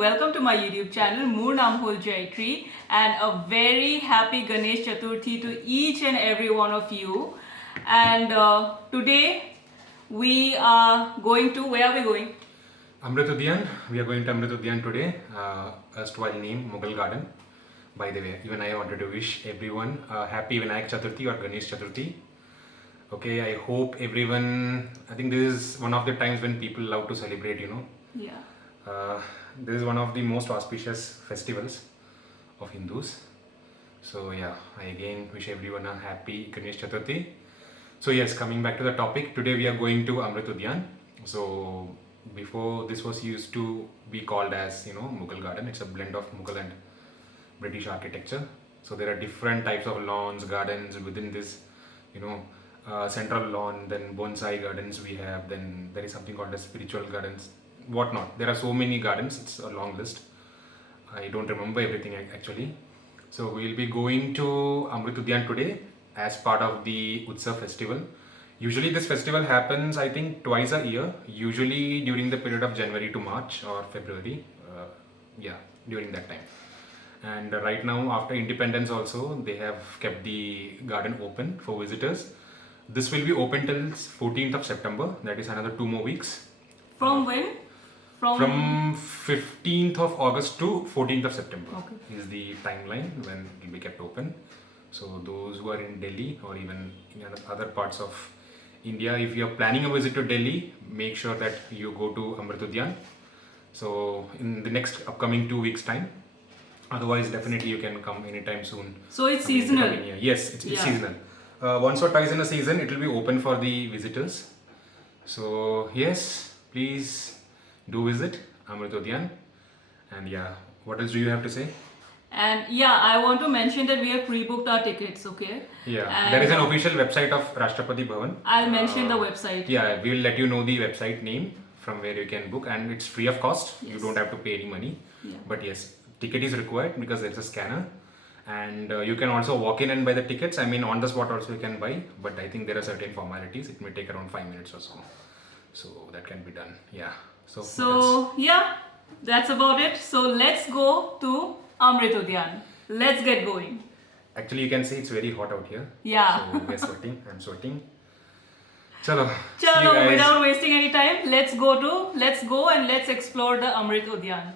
welcome to my YouTube channel Moor Namhol Jaitri, and a very happy Ganesh Chaturthi to each and every one of you. And today we are going to, where are we going? Amrit Udyan. We are going to Amrit Udyan today, erstwhile named Mughal Garden. By the way, even I wanted to wish everyone a happy Vinayak Chaturthi or Ganesh Chaturthi. Okay, I hope everyone, I think this is one of the times when people love to celebrate, Yeah. This is one of the most auspicious festivals of Hindus. So yeah, I again wish everyone a happy Ganesh Chaturthi. So yes, coming back to the topic, today we are going to Amrit Udyan. So before, this was used to be called as, Mughal Garden. It's a blend of Mughal and British architecture. So there are different types of lawns, gardens within this, central lawn, then bonsai gardens we have, then there is something called as spiritual gardens, whatnot. There are so many gardens, it's a long list. I don't remember everything actually. So we will be going to Amrit Udyan today as part of the Utsav festival. Usually this festival happens, I think, twice a year, usually during the period of January to March or February, during that time. And right now, after independence also, they have kept the garden open for visitors. This will be open till 14th of September, that is another 2 more weeks. From when? From 15th of August to 14th of September Okay. is the timeline when it will be kept open. So those who are in Delhi or even in other parts of India, if you are planning a visit to Delhi, make sure that you go to Amrit Udyan. So in the next upcoming 2 weeks time. Otherwise, definitely you can come anytime soon. So it's seasonal. Yes, it's seasonal. Once or twice in a season, it will be open for the visitors. So yes, please do visit Amrit Udyan. And yeah, what else do you have to say? And yeah, I want to mention that we have pre-booked our tickets, okay? Yeah, And there is an official website of Rashtrapati Bhavan. I'll mention the website. Yeah, we will let you know the website name from where you can book, and it's free of cost. You Yes. don't have to pay any money. Yeah. But yes, ticket is required because there is a scanner, and you can also walk in and buy the tickets. I mean, on the spot also you can buy, but I think there are certain formalities. It may take around 5 minutes or so that can be done. Yeah. So yeah, that's about it. So let's go to Amrit Udyan. Let's get going. Actually, you can see it's very hot out here. Yeah. So we are sweating. I'm sweating. Chalo. See you Chalo, guys. without wasting any time, let's go and let's explore the Amrit Udyan.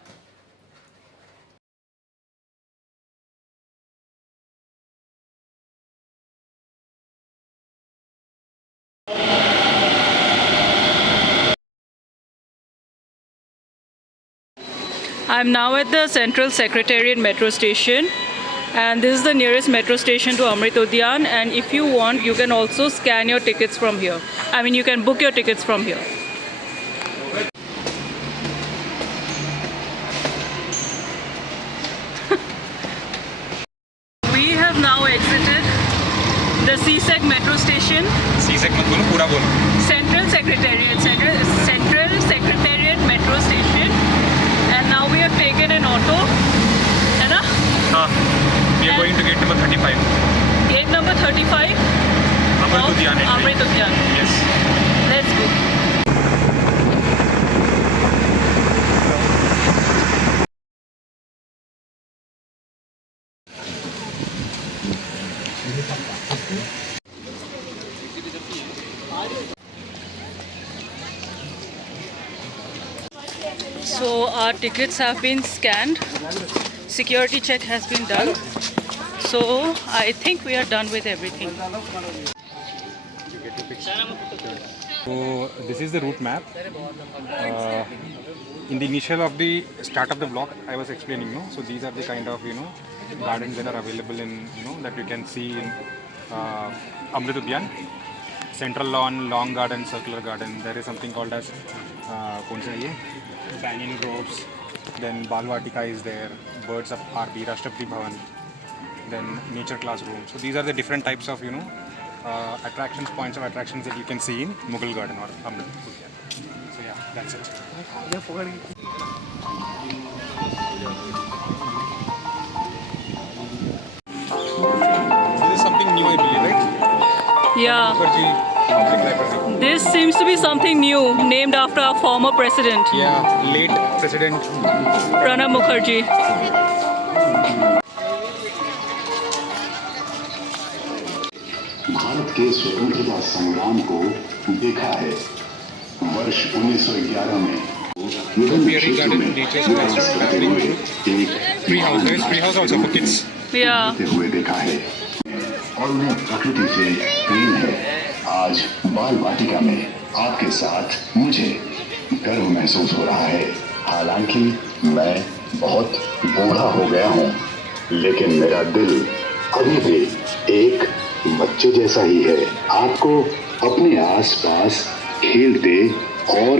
I'm now at the Central Secretariat metro station, and this is the nearest metro station to Amrit Udyan, and if you want, you can also scan your tickets from here. I mean, you can book your tickets from here. We have now exited the CSEC metro station. CSEC मत बोलो, पूरा बोलो. Central Secretariat metro station, and now we have taken an auto, है ना? We are going to gate number 35. Gate number 35 Amrit of Udyan. Amrit Udyan. Yes. Let's go. So our tickets have been scanned. Security check has been done. So I think we are done with everything. So this is the route map. In the initial of the start of the vlog, I was explaining, so these are the kind of, gardens that are available in, that you can see in Amrit Udyan. Central lawn, long garden, circular garden. There is something called as banyan groves. Then Balvatika is there. Birds of RB, Rashtrapati Bhavan. Then nature classroom. So these are the different types of, attractions, points of attractions that you can see in Mughal Garden or Amrit Udyan. So yeah, that's it. This is something new, I believe, right? Yeah. Mukherjee Public library. This seems to be something new, named after our former president, Yeah, late President. Pranab Mukherjee. Bharat के स्वतंत्रता संग्राम को देखा है। वर्ष 1911 में विभिन्न क्षेत्रों में विकास करते हुए एक Free house, there is free house also for kids. Yeah. होते हुए देखा है और उन्हें प्रकृति से प्रेम है। आज बाल वाटिका में आपके साथ मुझे गर्व महसूस हो रहा है। हालांकि मैं बहुत बूढ़ा हो गया हूँ, लेकिन मेरा दिल अभी भी एक बच्चे जैसा ही है। आपको अपने आसपास खेलते और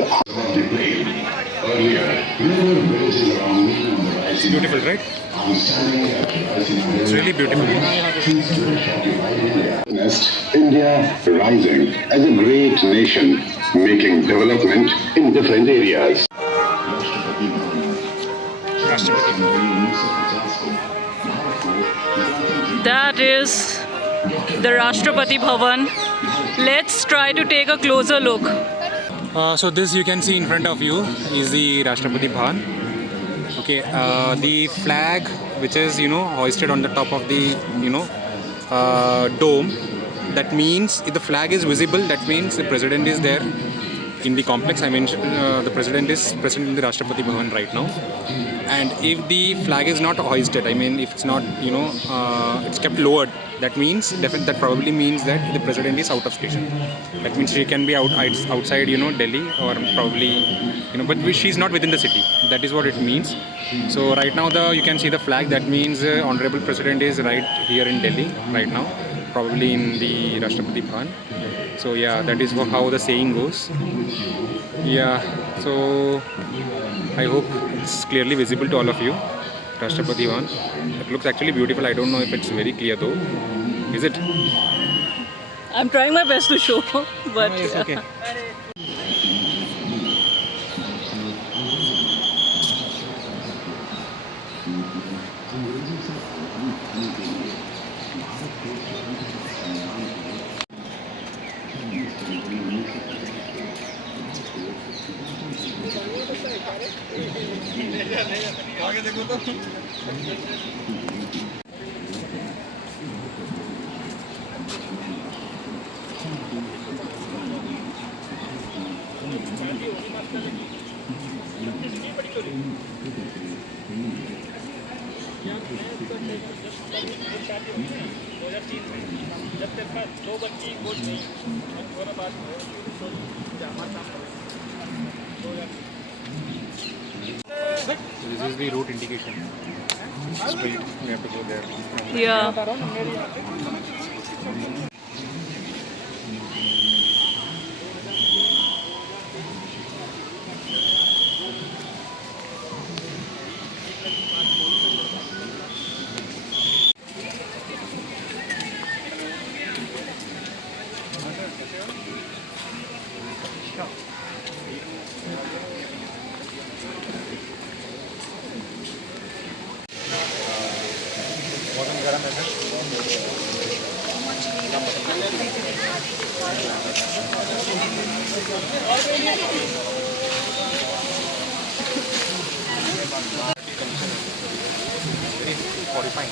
It's beautiful, right? It's really beautiful. India rising as a great nation, making development in different areas. That is the Rashtrapati Bhavan. Let's try to take a closer look. So this you can see in front of you is the Rashtrapati Bhavan. Okay, the flag which is hoisted on the top of the dome. That means if the flag is visible, that means the president is there in the complex. I mean, the president is present in the Rashtrapati Bhavan right now. And if the flag is not hoisted, I mean, if it's not, it's kept lowered, that means that probably means that the president is out of station. That means she can be outside, Delhi, or probably, but she's not within the city. That is what it means. So right now, you can see the flag. That means honorable president is right here in Delhi right now, probably in the Rashtrapati Bhavan. So yeah, that is how the saying goes. Yeah, so I hope it's clearly visible to all of you. Rashtrapati Bhavan. It looks actually beautiful. I don't know if it's very clear though. Is it? I'm trying my best to show, but No, it's okay. This is the route indication. Straight, we have to go there. yeah. Very horrifying.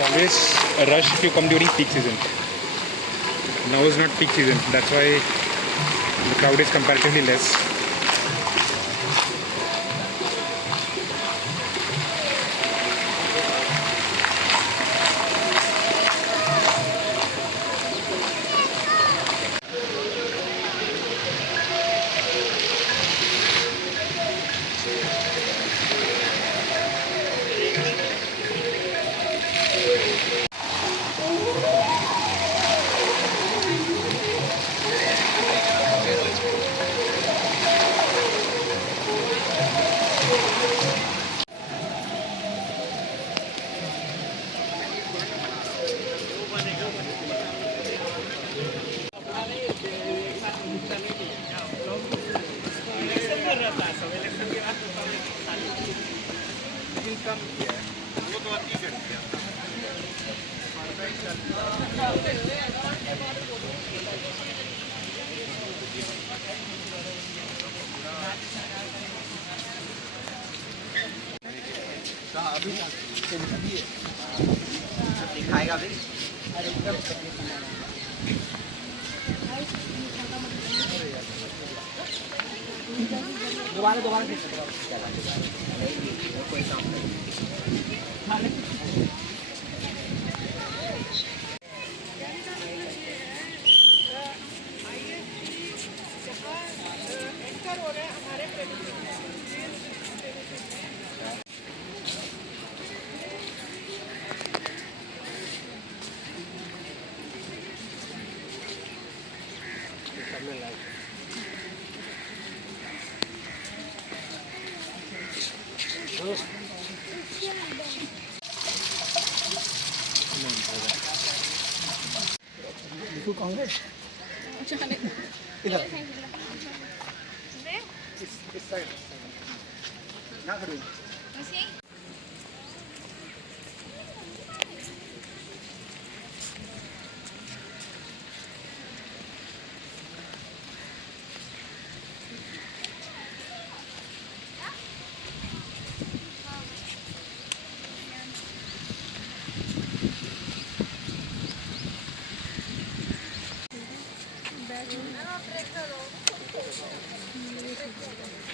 always a rush if you come during peak season. Now is not peak season, that's why the crowd is comparatively less.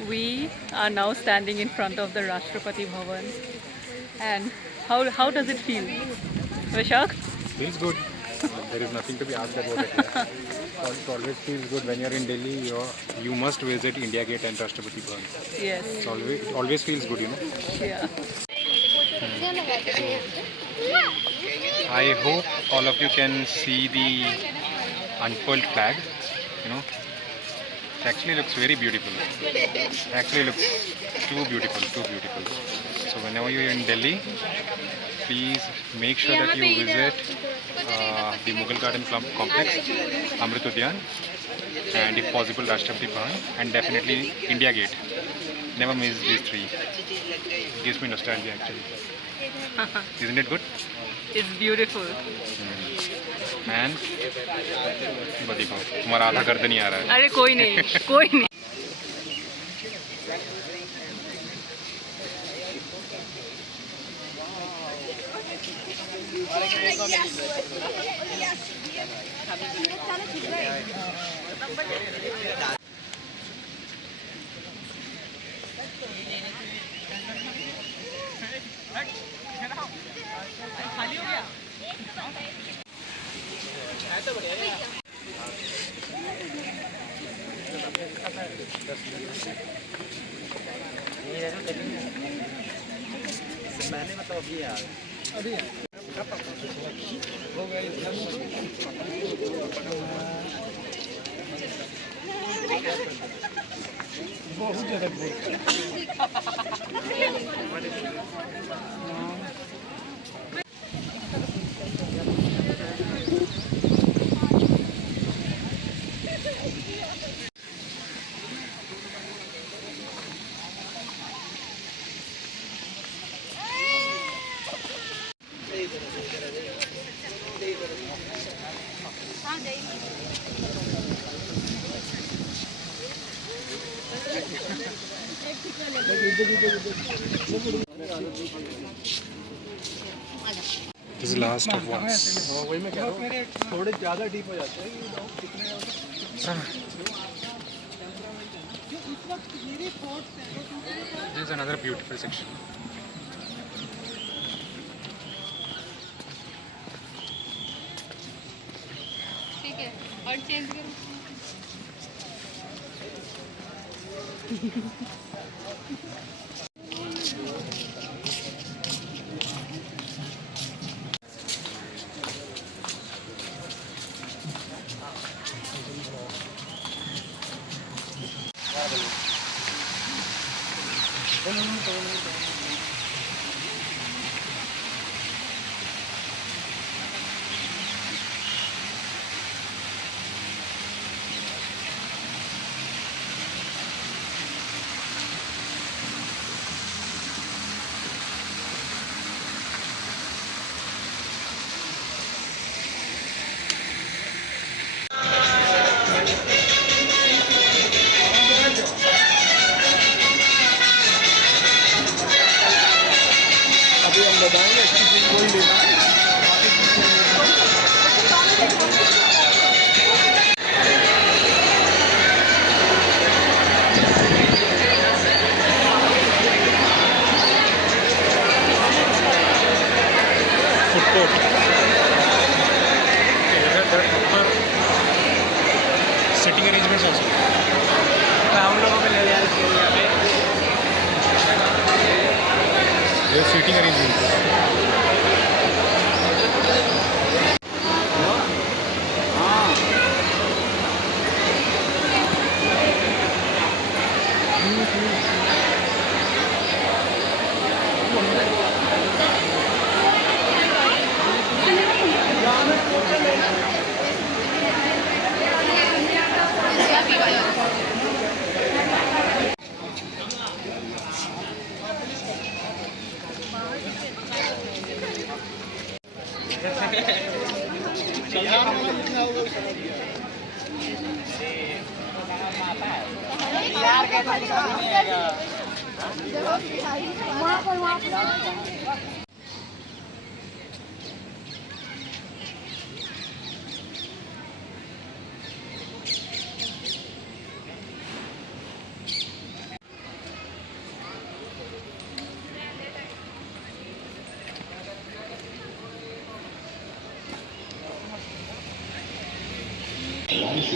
We are now standing in front of the Rashtrapati Bhavan. And how does it feel? Vishak? Feels good. There is nothing to be asked about it. It always feels good when you're in Delhi. You must visit India Gate and Rashtrapati Bhavan. Yes. It always feels good, you know. Yeah. I hope all of you can see the unfurled flag. You know, it actually looks very beautiful. It actually looks too beautiful, too beautiful. So whenever you're in Delhi, please make sure that you visit the Mughal Garden Complex, Amrit Udyan, and if possible Rashtrapati Bhavan, and definitely India Gate. Never miss these three. It gives me nostalgia actually. Isn't it good? It's beautiful. And देखो तुम्हारा आधा गर्दन ही आ रहा है. अरे कोई नहीं, कोई नहीं. This is last of ones. वही मैं कह रहा हूँ थोड़े ज़्यादा डीप हो जाते हैं ये लोग कितने This is another beautiful section. ठीक है और चेंज करो अभी हम बताएंगे अच्छी चीज़ कोई लेना है Food court. There are proper sitting arrangements also. हम लोगों को ले जाए There are seating arrangements.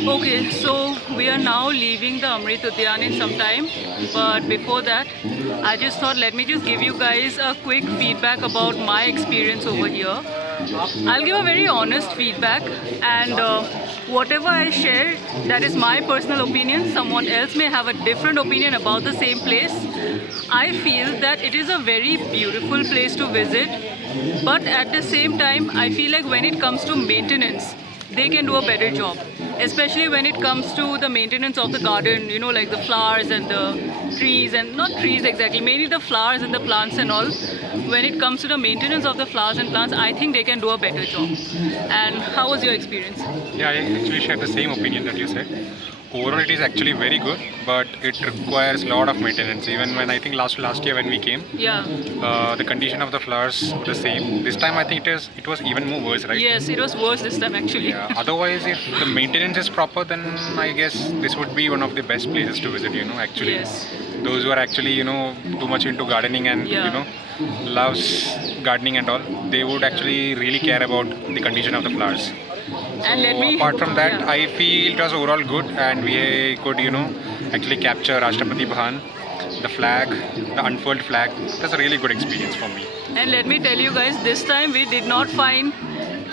Okay, so we are now leaving the Amrit Udyan in some time, but before that, I just thought let me just give you guys a quick feedback about my experience over here. I'll give a very honest feedback, and whatever I share, that is my personal opinion. Someone else may have a different opinion about the same place. I feel that it is a very beautiful place to visit, but at the same time, I feel like when it comes to maintenance, they can do a better job, especially when it comes to the maintenance of the garden, you know, like the flowers and the trees, and not trees exactly, mainly the flowers and the plants and all. When it comes to the maintenance of the flowers and plants, I think they can do a better job. And how was your experience? Yeah, I actually share the same opinion that you said. Overall, it is actually very good, but it requires a lot of maintenance. Even when I think last year when we came, Yeah. the condition of the flowers were the same. This time I think it was even more worse, right? Yes, it was worse this time actually. Yeah. Otherwise, if the maintenance is proper, then I guess this would be one of the best places to visit. You know, actually, Yes. those who are actually too much into gardening and Yeah. loves gardening and all, they would actually really care about the condition of the flowers. And let me. Apart from that, Yeah. I feel it was overall good, and we could actually capture Rashtrapati Bhavan, the flag, the unfurled flag. It was a really good experience for me. And let me tell you guys, this time we did not find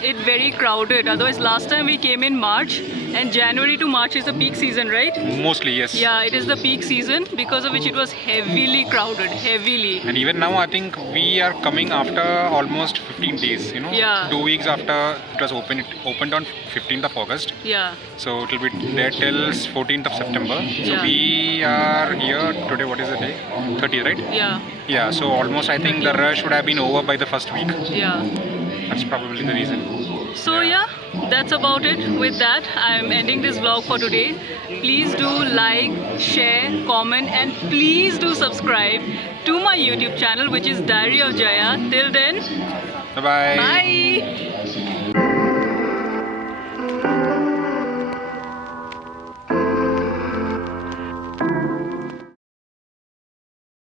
it very crowded. Otherwise, last time we came in March, and January to March is the peak season, right? Mostly, yes. Yeah, it is the peak season, because of which it was heavily crowded, heavily. And even now, I think we are coming after almost 15 days. Yeah. 2 weeks after it was opened. It opened on 15th of August. Yeah, So it will be there till 14th of September. So Yeah. we are here today. What is the day? 30, right? yeah, Yeah. So almost I think the rush would have been over by the first week. yeah. That's probably the reason. So yeah, that's about it. With that, I'm ending this vlog for today. Please do like, share, comment, and please do subscribe to my YouTube channel, which is Diary of Jaya. Till then, Bye-bye. bye.